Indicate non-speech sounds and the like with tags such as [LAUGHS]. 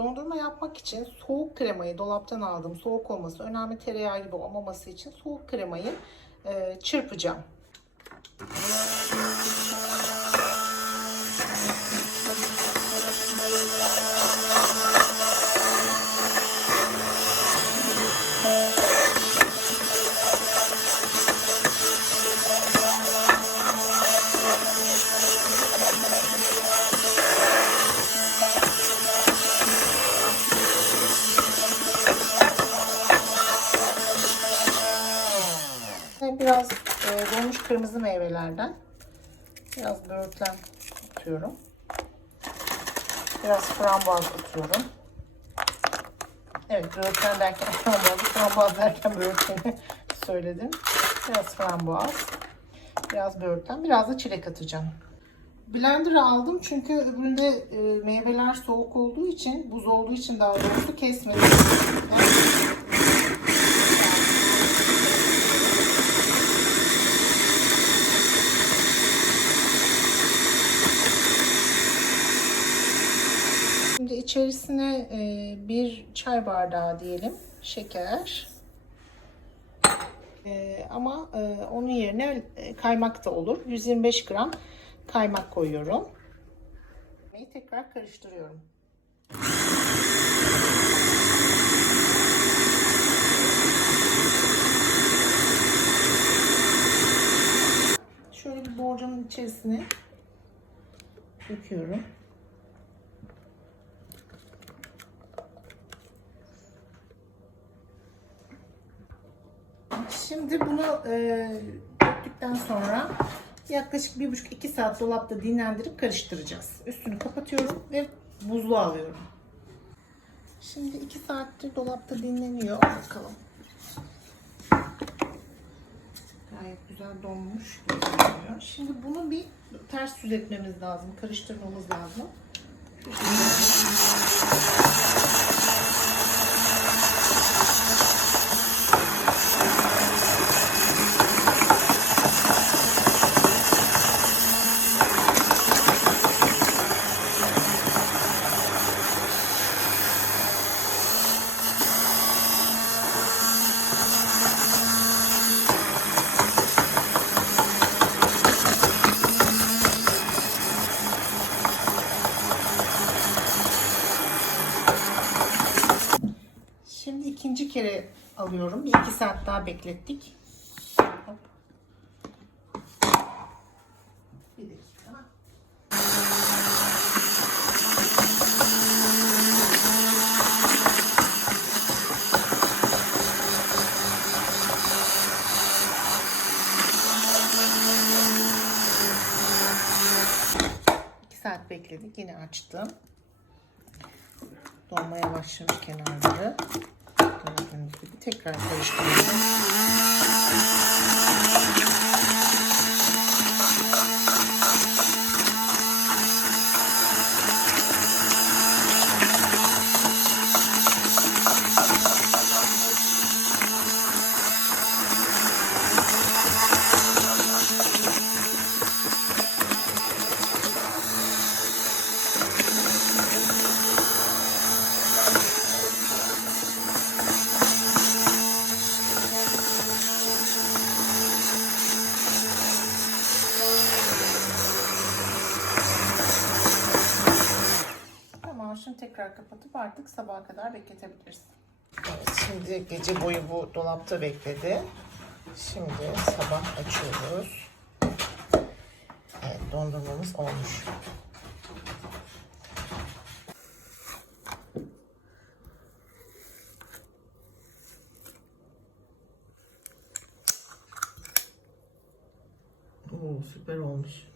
Dondurma yapmak için soğuk kremayı dolaptan aldım. Soğuk olması önemli tereyağı gibi olmaması için soğuk kremayı e, çırpacağım. Kırmızı meyvelerden biraz böğürtlen atıyorum. Biraz frambuaz atıyorum. Evet böğürtlen derken [LAUGHS] frambuaz, frambuaz derken böğürtleni [LAUGHS] söyledim. Biraz frambuaz, biraz böğürtlen, biraz da çilek atacağım. Blender'ı aldım çünkü öbüründe e, meyveler soğuk olduğu için, buz olduğu için daha doğrusu kesmedim. Şimdi içerisine e, bir çay bardağı diyelim şeker. E, ama e, onun yerine e, kaymak da olur. 125 gram kaymak koyuyorum. Tekrar karıştırıyorum. Şöyle bir borcamın içerisine döküyorum. Şimdi bunu e, döktükten sonra yaklaşık bir buçuk iki saat dolapta dinlendirip karıştıracağız. Üstünü kapatıyorum ve buzluğa alıyorum. Şimdi iki saattir dolapta dinleniyor. Bakalım. Gayet güzel donmuş. Şimdi bunu bir ters yüz etmemiz lazım. Karıştırmamız lazım. Alıyorum. Bir iki saat daha beklettik. Hop. Bir dakika. İki saat bekledik. Yine açtım. Donmaya başlamış kenarları. Gördüğünüz gibi tekrar karıştırıyorum. Şimdi tekrar kapatıp artık sabaha kadar bekletebiliriz. Evet, şimdi gece boyu bu dolapta bekledi. Şimdi sabah açıyoruz. Evet dondurmamız olmuş. Oo, süper olmuş.